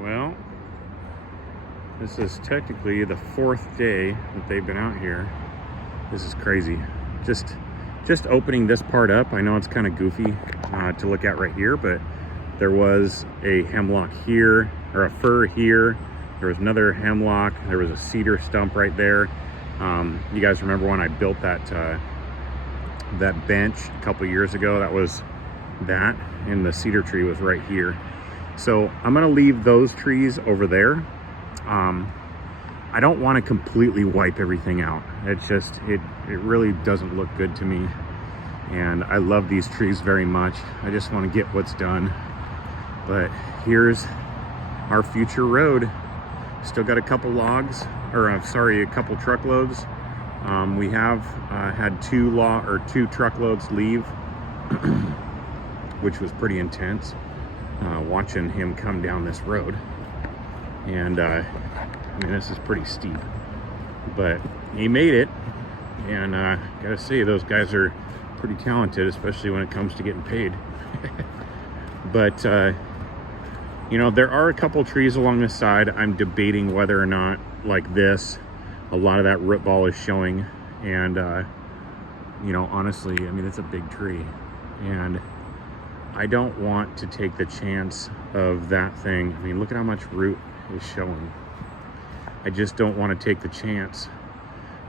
Well, this is technically the 4th day that they've been out here. This is crazy. Just opening this part up. I know it's kind of goofy to look at right here, but there was a hemlock here, or a fir here. There was another hemlock. There was a cedar stump right there. You guys remember when I built that bench a couple years ago? That was that, and the cedar tree was right here. So I'm gonna leave those trees over there. I don't want to completely wipe everything out. It's just, it really doesn't look good to me. And I love these trees very much. I just want to get what's done. But here's our future road. Still got a couple logs, or a couple truckloads. We have had two truckloads leave, which was pretty intense, watching him come down this road. And I mean, this is pretty steep, but he made it. And gotta say, those guys are pretty talented, especially when it comes to getting paid. But you know, there are a couple trees along the side. I'm debating whether or not, like this, a lot of that root ball is showing. And you know, honestly, I mean, it's a big tree, and I don't want to take the chance of that thing. I mean, look at how much root is showing. I just don't want to take the chance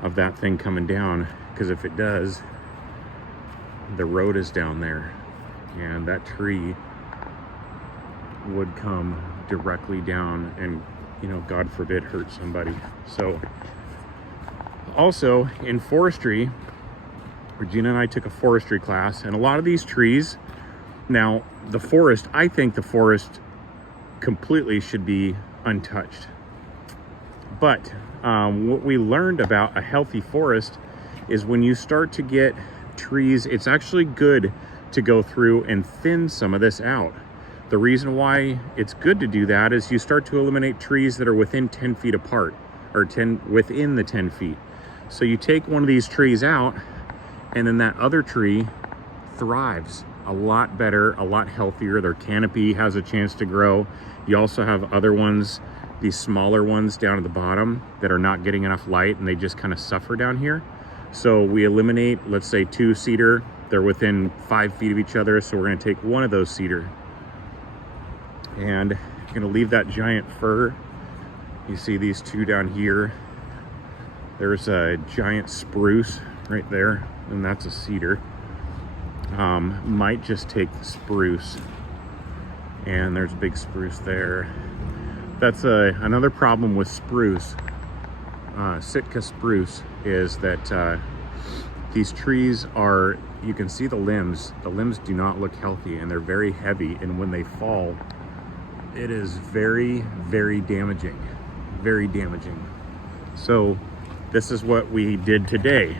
of that thing coming down, because if it does, the road is down there, and that tree would come directly down and, you know, God forbid, hurt somebody. So also in forestry, Regina and I took a forestry class, and a lot of these trees, now the forest, I think the forest completely should be untouched. But what we learned about a healthy forest is when you start to get trees, it's actually good to go through and thin some of this out. The reason why it's good to do that is you start to eliminate trees that are within 10 feet apart, or within the 10 feet. So you take one of these trees out, and then that other tree thrives a lot better, a lot healthier. Their canopy has a chance to grow. You also have other ones, these smaller ones down at the bottom, that are not getting enough light, and they just kind of suffer down here. So we eliminate, let's say, 2 cedar. They're within 5 feet of each other, so we're going to take one of those cedar, and I'm going to leave that giant fir. You see these 2 down here. There's a giant spruce right there, and that's a cedar. Might just take the spruce, and there's a big spruce there. That's another problem with spruce, Sitka spruce, is that these trees are, you can see the limbs do not look healthy, and they're very heavy, and when they fall, it is very, very damaging, very damaging. So this is what we did today.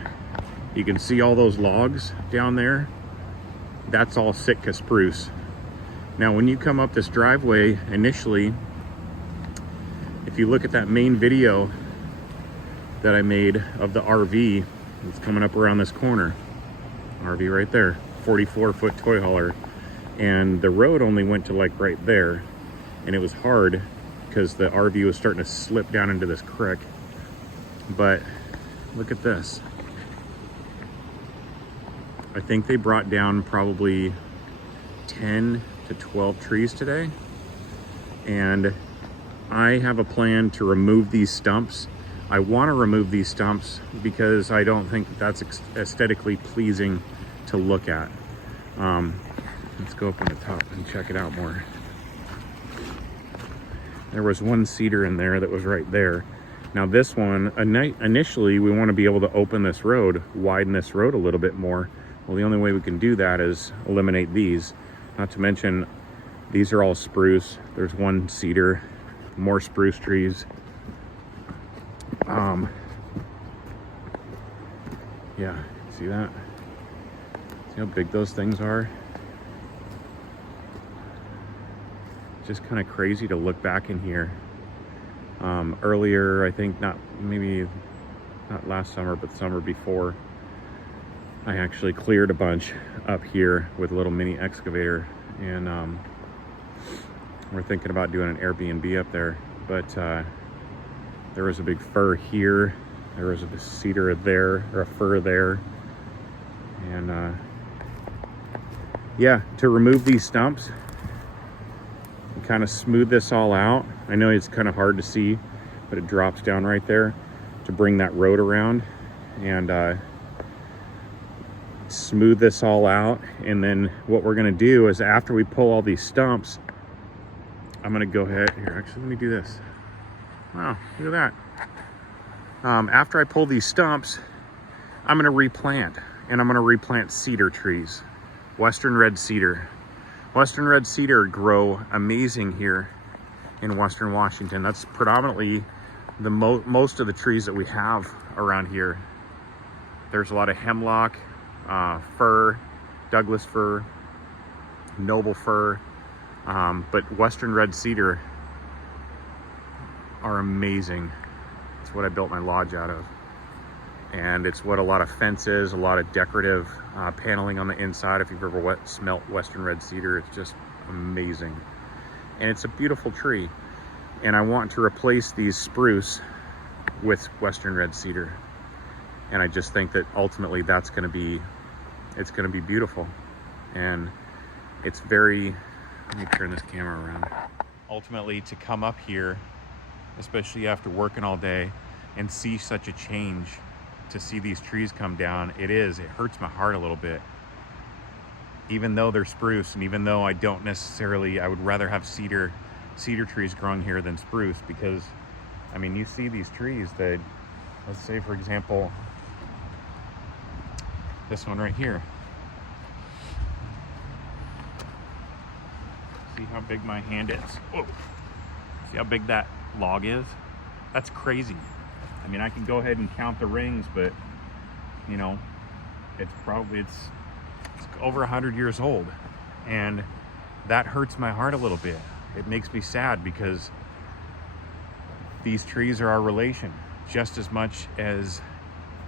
You can see all those logs down there. That's all Sitka spruce. Now, when you come up this driveway initially, if you look at that main video that I made of the RV, it's coming up around this corner. RV right there, 44-foot toy hauler. And the road only went to like right there. And it was hard because the RV was starting to slip down into this creek. But look at this. I think they brought down probably 10 to 12 trees today. And I have a plan to remove these stumps. I want to remove these stumps because I don't think that's aesthetically pleasing to look at. Let's go up on the top and check it out more. There was one cedar in there that was right there. Now this one, initially we want to be able to open this road, widen this road a little bit more. Well, the only way we can do that is eliminate these. Not to mention, these are all spruce. There's one cedar, more spruce trees. Yeah, see that? See how big those things are? Just kind of crazy to look back in here. Earlier, I think maybe not last summer, but the summer before, I actually cleared a bunch up here with a little mini excavator, and We're thinking about doing an Airbnb up there, but there was a big fir here. There was a cedar there, or a fir there. And yeah, to remove these stumps and kind of smooth this all out. I know it's kind of hard to see, but it drops down right there to bring that road around and smooth this all out. And then what we're gonna do is, after we pull all these stumps, I'm gonna go ahead here. Actually, let me do this. Wow, look at that. After I pull these stumps, I'm gonna replant, and I'm gonna replant cedar trees. Western red cedar. Western red cedar grow amazing here in Western Washington. That's predominantly the most of the trees that we have around here. There's a lot of hemlock, fir, Douglas fir, noble fir, but Western red cedar are amazing. It's what I built my lodge out of. And it's what a lot of fences, a lot of decorative paneling on the inside. If you've ever smelt Western red cedar, it's just amazing. And it's a beautiful tree. And I want to replace these spruce with Western red cedar. And I just think that ultimately it's gonna be beautiful. And it's very, let me turn this camera around. Ultimately, to come up here, especially after working all day, and see such a change, to see these trees come down, it hurts my heart a little bit. Even though they're spruce, and even though I would rather have cedar trees growing here than spruce, because I mean, you see these trees that, let's say for example, this one right here. See how big my hand is? Whoa. See how big that log is? That's crazy. I mean, I can go ahead and count the rings, but you know, it's over 100 years old, and that hurts my heart a little bit. It makes me sad, because these trees are our relation, just as much as,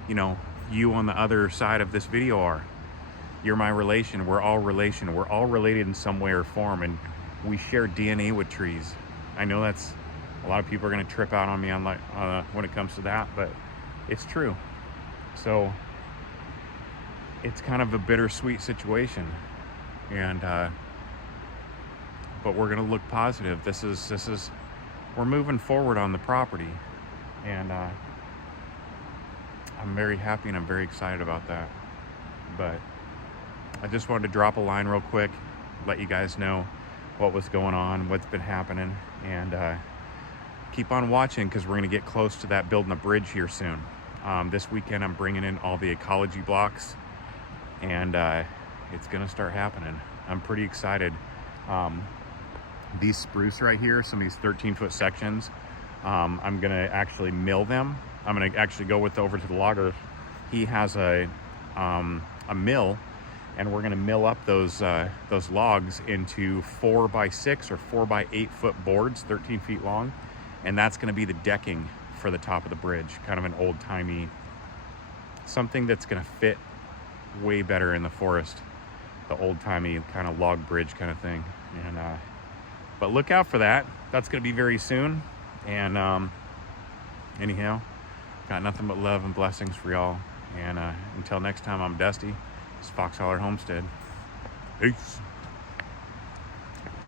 you know, you on the other side of this video are. You're my relation. We're all relation. We're all related in some way or form, and we share DNA with trees. I know that's, a lot of people are going to trip out on me on when it comes to that, but it's true. So it's kind of a bittersweet situation, and but we're going to look positive. We're moving forward on the property, and I'm very happy and I'm very excited about that. But I just wanted to drop a line real quick, let you guys know what was going on, what's been happening, and keep on watching, because we're going to get close to that, building a bridge here soon. This weekend I'm bringing in all the ecology blocks, and it's going to start happening. I'm pretty excited. These spruce right here, some of these 13-foot sections, I'm going to actually mill them. I'm going to actually go over to the logger. He has a mill, and we're going to mill up those logs into 4x6 or 4x8 foot boards, 13 feet long. And that's going to be the decking for the top of the bridge, kind of an old-timey, something that's going to fit way better in the forest, the old-timey kind of log bridge kind of thing. And but look out for that. That's going to be very soon. And anyhow, got nothing but love and blessings for y'all. And until next time, I'm Dusty. It's Fox Holler Homestead. Peace.